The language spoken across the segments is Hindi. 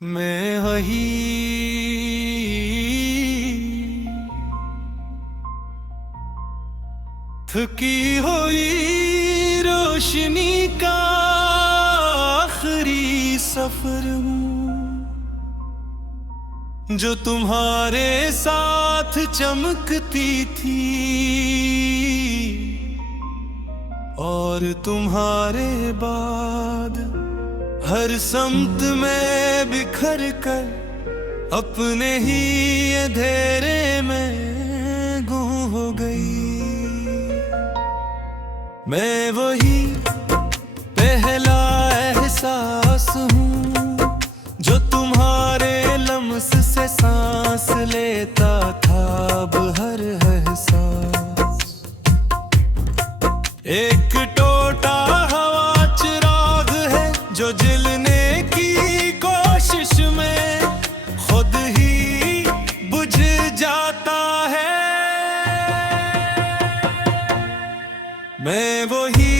मैं वही थकी हुई रोशनी का आखिरी सफर हूँ, जो तुम्हारे साथ चमकती थी और तुम्हारे बाद हर समत में बिखर कर अपने ही अंधेरे में गुम हो गई। मैं वही पहला एहसास हूँ जो तुम्हारे लम्स से सांस लेता था। अब हर एहसास एक टोटा हवा चिराग है जो जलने की कोशिश में खुद ही बुझ जाता है। मैं वही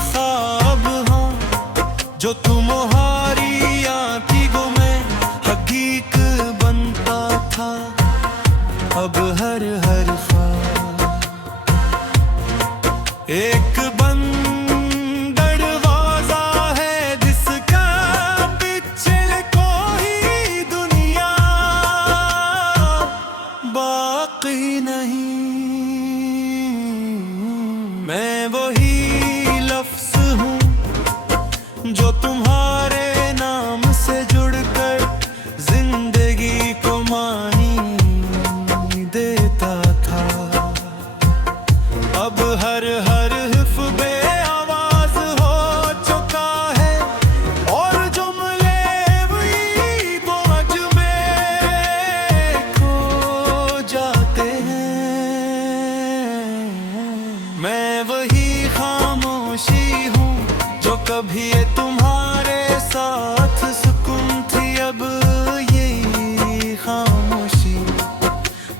ख्वाब हूँ जो तुम्हारी आँखों में हकीक बनता था। अब हर ख्वाब एक बंद दरवाजा है जिसका पीछे कोई दुनिया बाकी नहीं। मैं वही लफ्ज़ हूँ जो तुम्हारे नाम से जुड़कर जिंदगी को मानी देता था। अब हर हर्फ बेआवाज हो चुका है और जुमले भी बोझ में खो जाते हैं। मैं वही खामोशी हूँ जो कभी तुम्हारे साथ सुकून थी। अब यही खामोशी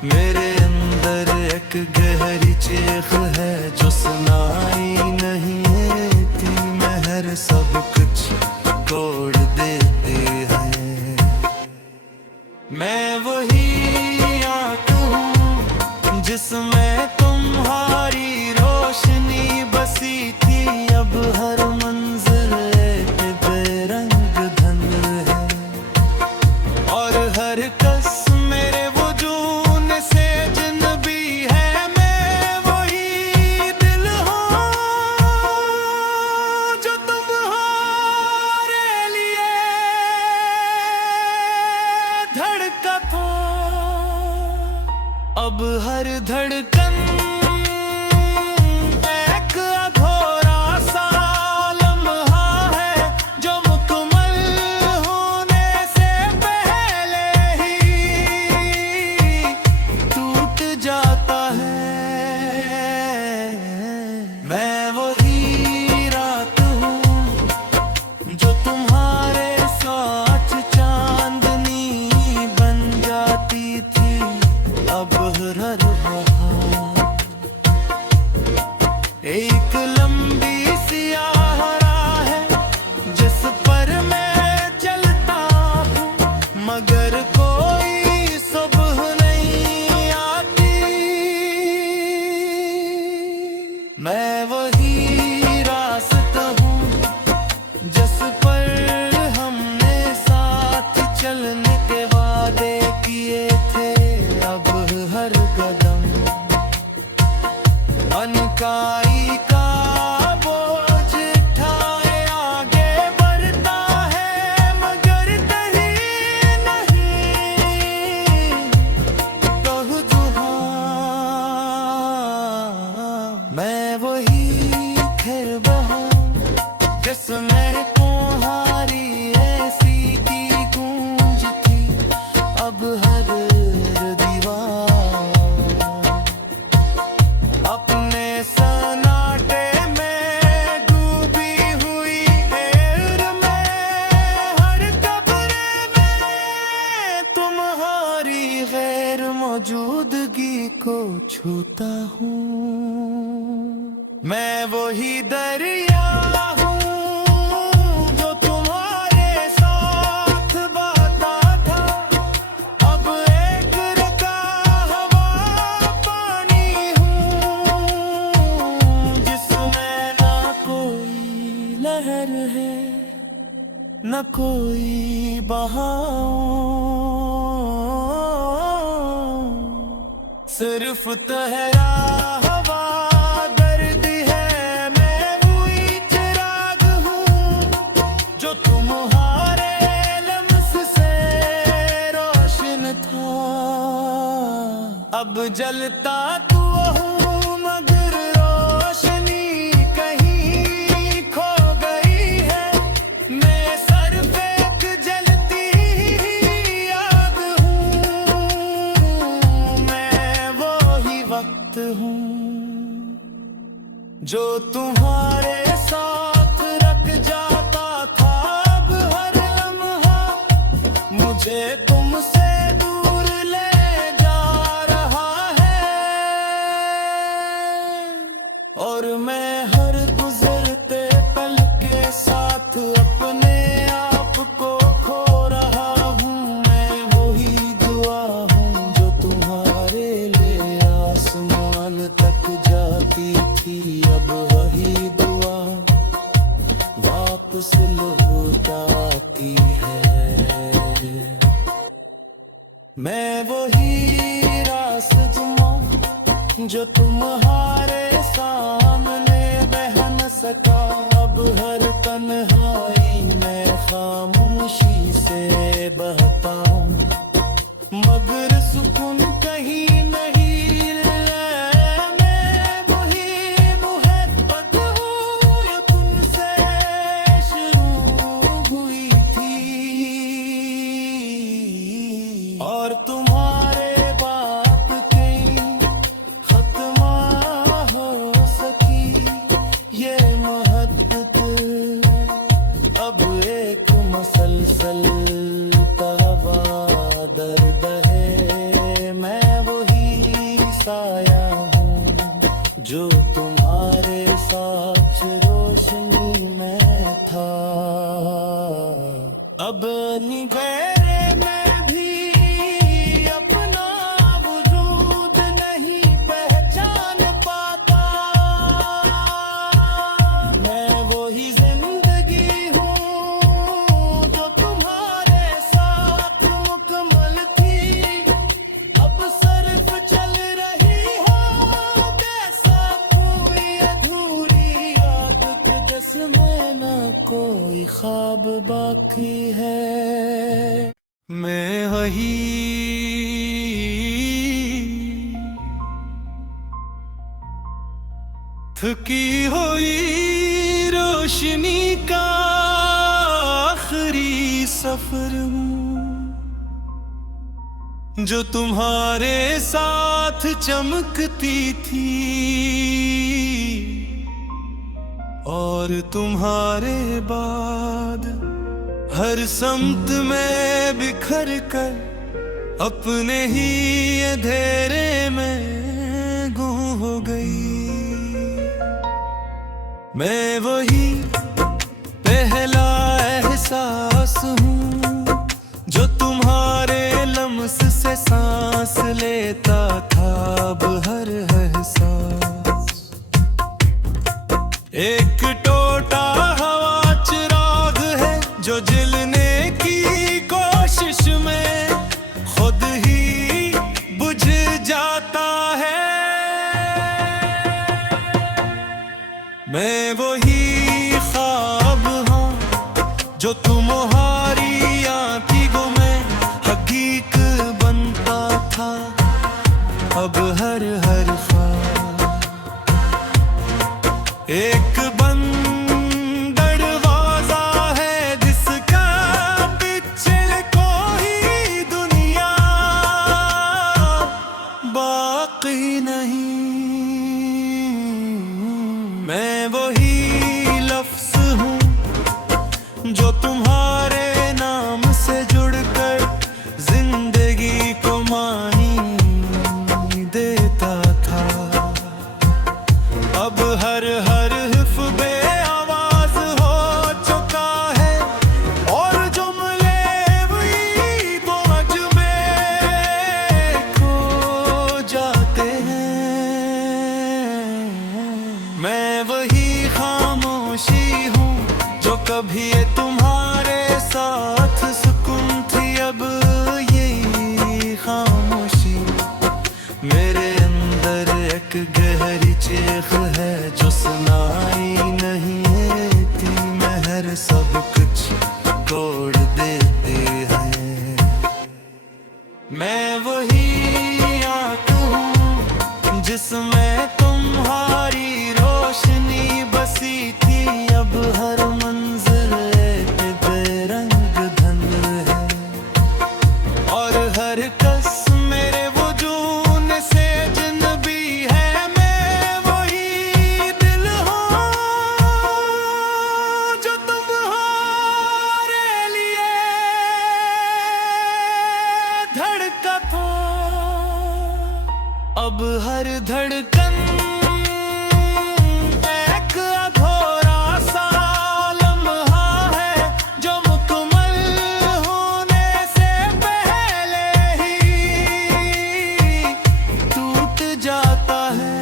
मेरे अंदर एक गहरी चीख है जो सुनाई नहीं देती। महर सब कुछ तोड़ देती है। मैं वही आँख हूँ जिसमें तुम्हारी रोशनी बसी थी। अब हर मंजिल एक बेरंग धन है और हर कस मेरे वजूद से जिनबी है। मैं वही दिल हूँ जो तुम्हारे लिए धड़का था। अब हर धड़कन एक अधूरा सा लम्हा है जो मुकम्मल होने से पहले ही टूट जाता है। मैं वही रात हूँ जो तुम्हारे साथ चांदनी बन जाती थी। अब हर एक लंबी सी राह है जिस पर मैं चलता हूँ, मगर कोई सुबह नहीं आती। मैं वही रास्ता हूँ जिस पर हमने साथ चलने के वादे किए थे। अब हर कदम अनकाई का बोझ उठाए आगे बढ़ता है, मगर कहीं नहीं कह दुआ। मैं वही खैर बहूं जिसमें तुम्हारी ऐसी की गूंज थी। अब हर दीवार अपने सन्नाटे में डूबी हुई हेर में हर कब्र में तुम्हारी गैर मौजूदगी को छूता हूँ। मैं वही दरिया हूँ जो तुम्हारे साथ बात न कोई बहाओ, सिर्फ तहरा हवा दर्द है। मैं वही चिराग हूँ जो तुम्हारे लम्स से रोशन था। अब जलता तू हूँ मगर रोशनी कहीं खो गई है। मैं सिर्फ एक जलती आग हूँ, मैं वो ही वक्त हूँ जो तुम्हारे साथ रख जाता था। अब हर लम्हा मुझे तुमसे दूर ले जा रहा है, और मैं हर गुजरते पल के साथ अपने आप को खो रहा हूँ। मैं वही दुआ हूँ जो तुम्हारे लिए आसमान तक जाती थी। अब वही दुआ वापस लौट आती है। मैं वही रास्ता जो तुम्हारे सामने बह न सका। अब हर तन्हाई में खामोशी से बहता हूँ, मगर सुकून कहीं नहीं है। मैं वही मोहब्बत हूँ जो तुमसे शुरू हुई थी, और तुम्हारे बाप की खत्मा हो सकी ये मोहब्बत। अब एक मसलसल तवा दर्द है। मैं वही साया हूँ जो तुम्हारे साथ रोशनी में था। अब निगहरे में भी अपना वजूद नहीं पहचान पाता। मैं वही जिंदगी हूँ जो तुम्हारे साथ मुकम्मल थी। अब सिर्फ चल रही हो जैसा कोई अधूरी आदत, जिसमें न कोई ख्वाब बाकी है। मैं वही थकी हुई रोशनी का आखिरी सफर हूँ जो तुम्हारे साथ चमकती थी, और तुम्हारे बाद हर समत में बिखर कर अपने ही अंधेरे में गुम हो गई। मैं वही पहला एहसास हूँ जो तुम्हारे लम्स से सांस लेता था। अब हर एहसास एक टोटा हवा चिराग है जो जलने की कोशिश में खुद ही बुझ जाता है। मैं वही ख्वाब हूँ जो तुम्हारी आँखों में हकीकत बनता था। अब हर ख्वाब एक बंद दरवाजा है जिसका पीछे कोई दुनिया बाकी नहीं। मैं वही अब हर धड़कन एक अधूरा सा लम्हा है जो मुकम्मल होने से पहले ही टूट जाता है।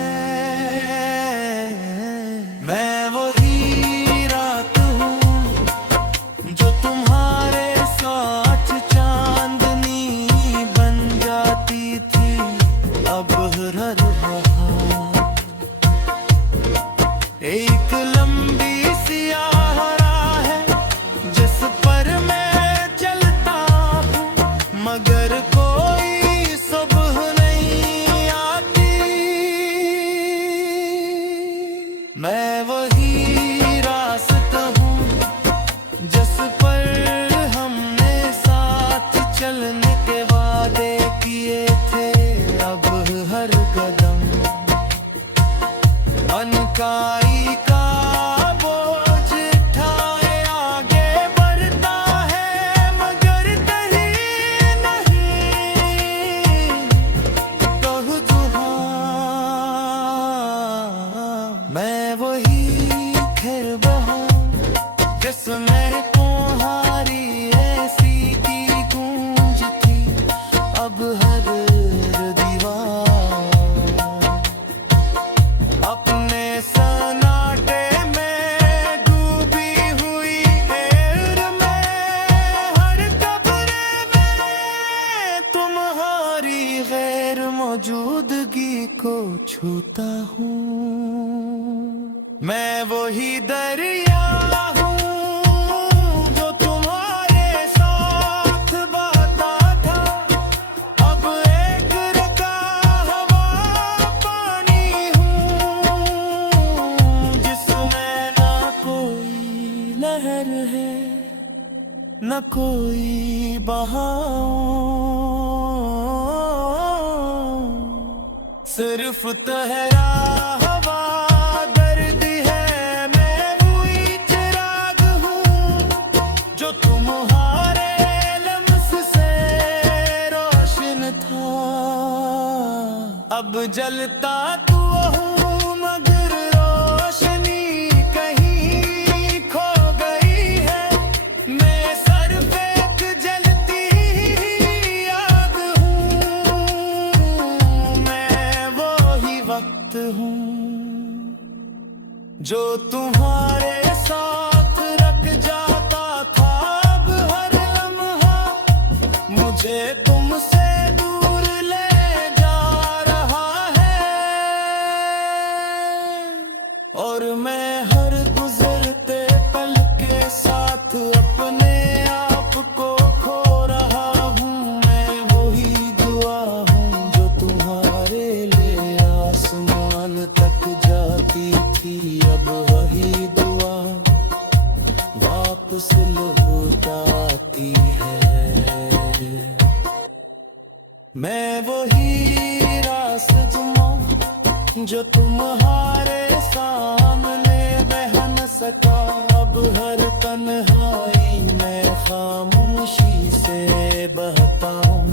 मैं वही रात हूँ जो तुम्हारे साथ चांदनी बन जाती थी, अब हर बहार एक लंबी सी राह है जिस पर मैं चलता हूँ, मगर कोई सुबह नहीं आती। मैं वही रास्ता हूँ जिस पर हमने साथ चलने के वादे किए थे, अब हर कदम अनकाई का बोझ उठाए आगे बढ़ता है, मगर कहीं नहीं कह दुआ। मैं वही खैर बहा जिसमें तुम्हारी ऐसी की गूंज थी, अब हर दीवार अपने सन्नाटे में डूबी हुई गैर में, हर कब्र में तुम्हारी गैर मौजूदगी को छूता हूँ। मैं वही दरिया हूँ जो तुम्हारे साथ बहता था, अब एक रका हवा पानी हूँ जिसमें ना कोई लहर है न कोई बहाव, सिर्फ तहरा हवा दर्द है। मैं वही चिराग हूँ जो तुम्हारे लम्स से रोशन था, अब जलता तू हूँ मगर रोशनी कहीं खो गई है। मैं सिर्फ एक जलती आग हूँ, मैं वही वक्त हूँ जो तुम्हारे साथ रख जाता था, अब हर लम्हा मुझे तुमसे दूर ले जा रहा है। और मैं हर गुजरते पल के साथ अपने आप को खो रहा हूँ। मैं वही दुआ हूँ जो तुम्हारे लिए आसमान तक जाती थी, अब वही दुआ वापस लौट आती है। मैं वही रास्ता हूँ जो तुम्हारे सामने बह न सका, अब हर तन्हाई में खामोशी से बहता हूँ,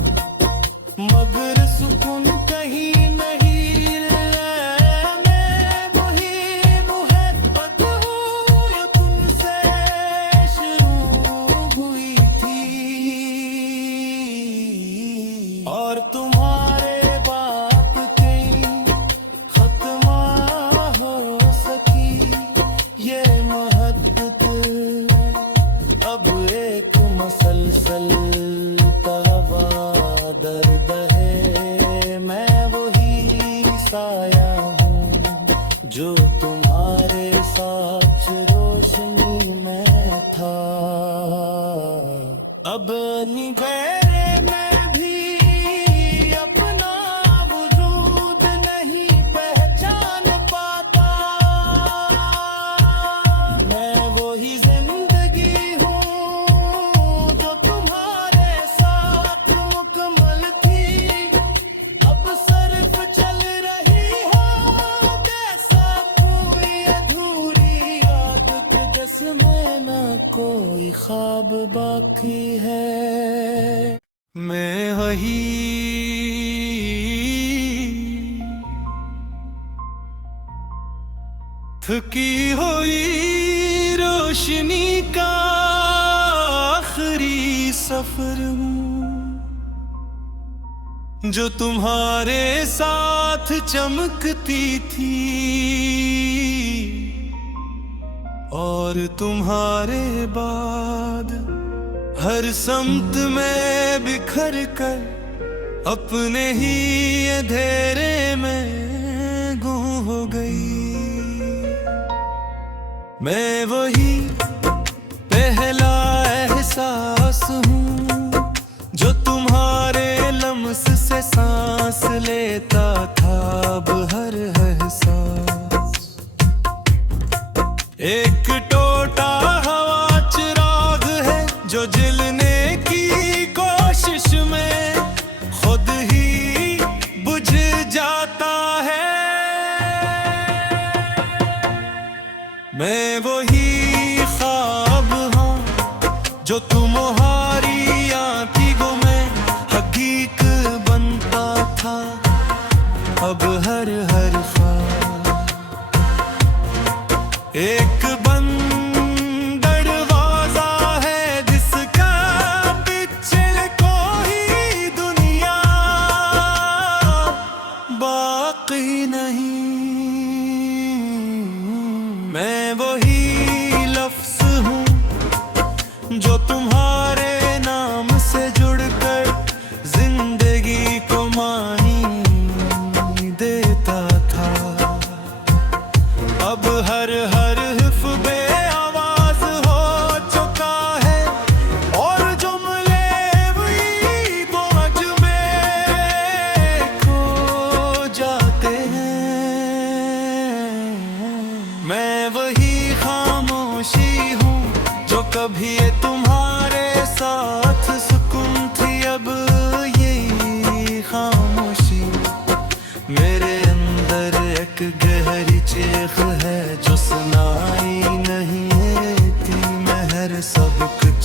मगर सुकून कहीं नहीं है। मैं वही मोहब्बत हूँ जो तुमसे शुरू हुई थी, और तुम्हारे बात कहीं खत्म हो सकी ये मोहब्बत, अब एक मसलसल तवा दर्द है। मैं वही साया हूँ जो तुम्हारे साथ रोशनी में था, अब निगहरे में भी अपना वजूद नहीं पहचान पाता। मैं वही जिंदगी हूँ जो तुम्हारे साथ मुकम्मल थी, अब सिर्फ चल रही हो जैसा कोई अधूरी आदत, जिसमें न कोई ख्वाब बाकी है। मैं वही थकी हुई रोशनी का आखिरी सफर हूँ, जो तुम्हारे साथ चमकती थी और तुम्हारे बाद हर समत में बिखर कर अपने ही अंधेरे में गुम हो गई। मैं वही पहला एहसास हूँ जो तुम्हारे लम्स से सांस लेता था। अब हर एहसास एक टोटा हवा चिराग है जो जलने की कोशिश में खुद ही बुझ जाता है। मैं वही ख्वाब हूँ जो तुम्हारी आँखों में हकीकत बनता था। अब हर ख्वाब एक बंद दरवाजा है जिसका पीछे कोई दुनिया बाकी नहीं। मैं वही लफ्ज़ हूँ जो तुम्हारे नाम से जुड़कर जिंदगी को मानी देता था। अब हर हर्फ बेआवाज हो चुका है और जुमले भी बोझ में खो जाते हैं। मैं वही खामोशी हूँ जो कभी तुम्हारे साथ सुकून थी। अब यही खामोशी मेरे अंदर एक गहरी चीख है जो सुनाई नहीं देती। महर सब कुछ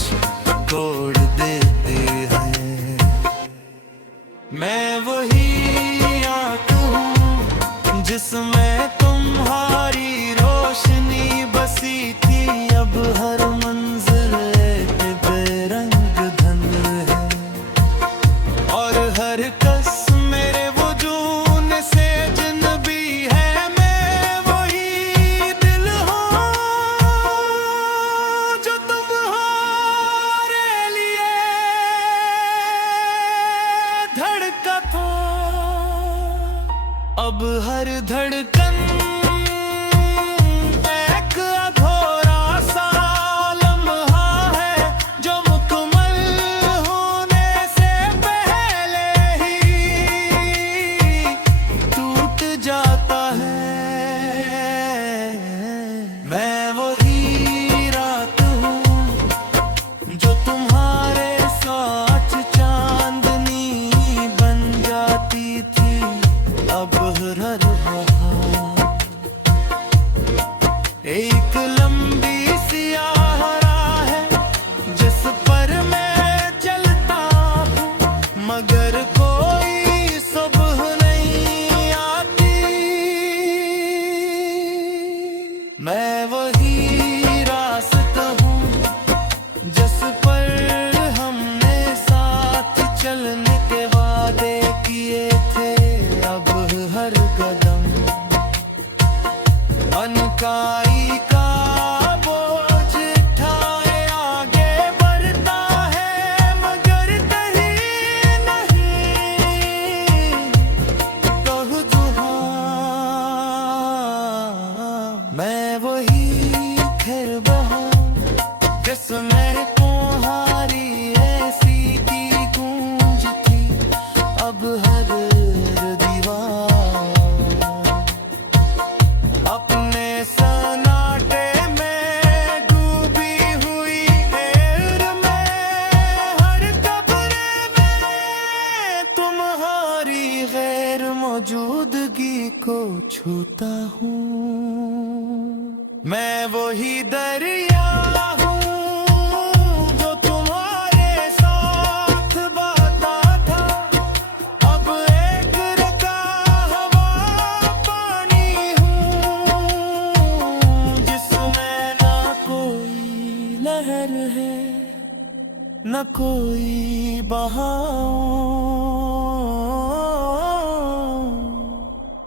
तोड़ देते हैं। मैं वही आँख हूँ जिसमें तुम्हारी रोशनी बसी थी। अब हर मंजिल एक बेरंग धन है और हर कस मेरे वजूद से अजनबी है। मैं वही दिल हूँ जो तुम्हारे लिए धड़का था। अब हर धड़कन एक अधूरा सा लम्हा है जो मुकम्मल होने से पहले ही टूट जाता है। मैं वही रात हूँ जो तुम्हारे साथ चांदनी बन जाती थी। अब हर एक लंबी सी राह है जिस पर मैं चलता हूँ, मगर कोई सुबह नहीं आती। मैं वही रास्ता हूँ जिस पर हमने साथ चलने के वादे किए थे। अब हर कदम अनकाई का बोझ उठाए आगे बढ़ता है, मगर कहीं नहीं कह दुआ। मैं वही खैर बहूं जिसमें तुम्हारी ऐसी की गूंज थी। अब हर अपने सन्नाटे में डूबी हुई गैर में हर कब्र में तुम्हारी गैर मौजूदगी को छूता हूँ। मैं वही दरिया हूँ जो तुम्हारे साथ बहता था। अब एक रका हवा पानी हूँ न कोई बहाओ,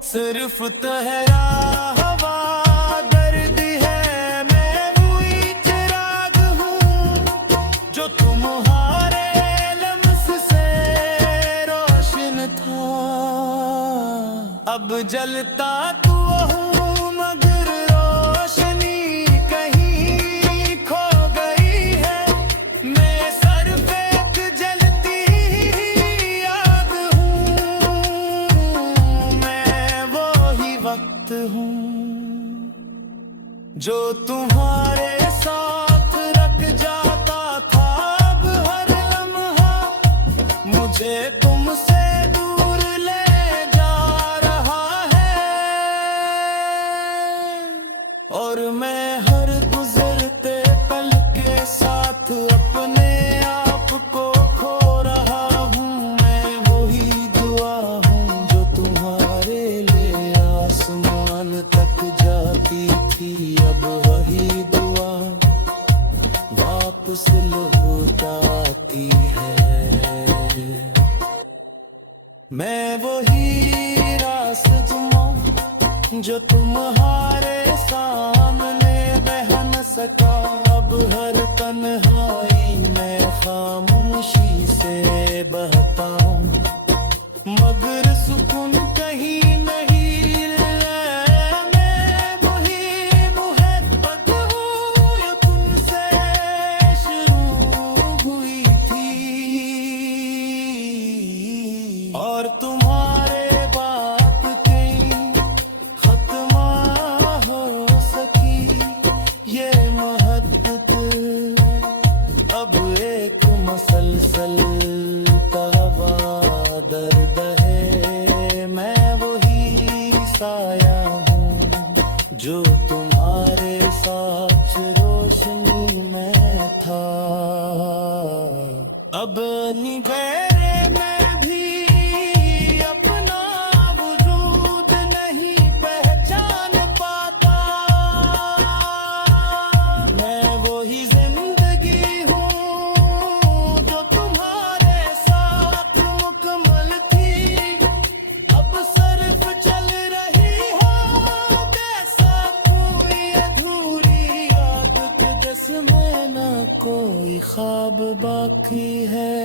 सिर्फ तहरा हवा दर्द है। मैं वही चिराग हूँ जो तुम्हारे लम्स से रोशन था। अब जलता तू हूँ मगर रोशनी कहीं खो गई है। मैं सिर्फ एक जलती आग हूँ, मैं वही वक्त हूँ जो तुम्हारे साथ रख जाता था। अब हर लम्हा मुझे तुमसे दूर ले जा रहा है, और मैं हर गुजरते पल के साथ अपने आप को खो रहा हूँ। मैं वही दुआ हूँ जो तुम्हारे लिए आसमान तक जाती थी। अब वही दुआ वापस लौट आती है। मैं वही रास्ता जो तुम्हारे सामने बह न सका। अब हर तन्हाई में खामोशी से बहता हूँ, मगर सुकून कहीं नहीं है। मैं वही मोहब्बत हूँ जो तुमसे शुरू हुई थी, और तुम्हारे बात कहीं खत्म हो सकी। ये मोहब्बत अब एक मसलसल तवा दर्द है। मैं वही साया हूँ जो तुम्हारे साथ रोशनी में था। अब निगहरे में भी अपना वजूद नहीं पहचान पाता। मैं वही जिंदगी हूँ जो तुम्हारे साथ मुकम्मल थी। अब सिर्फ चल रही हो जैसा कोई अधूरी आदत, जिसमें न कोई ख्वाब बाकी है।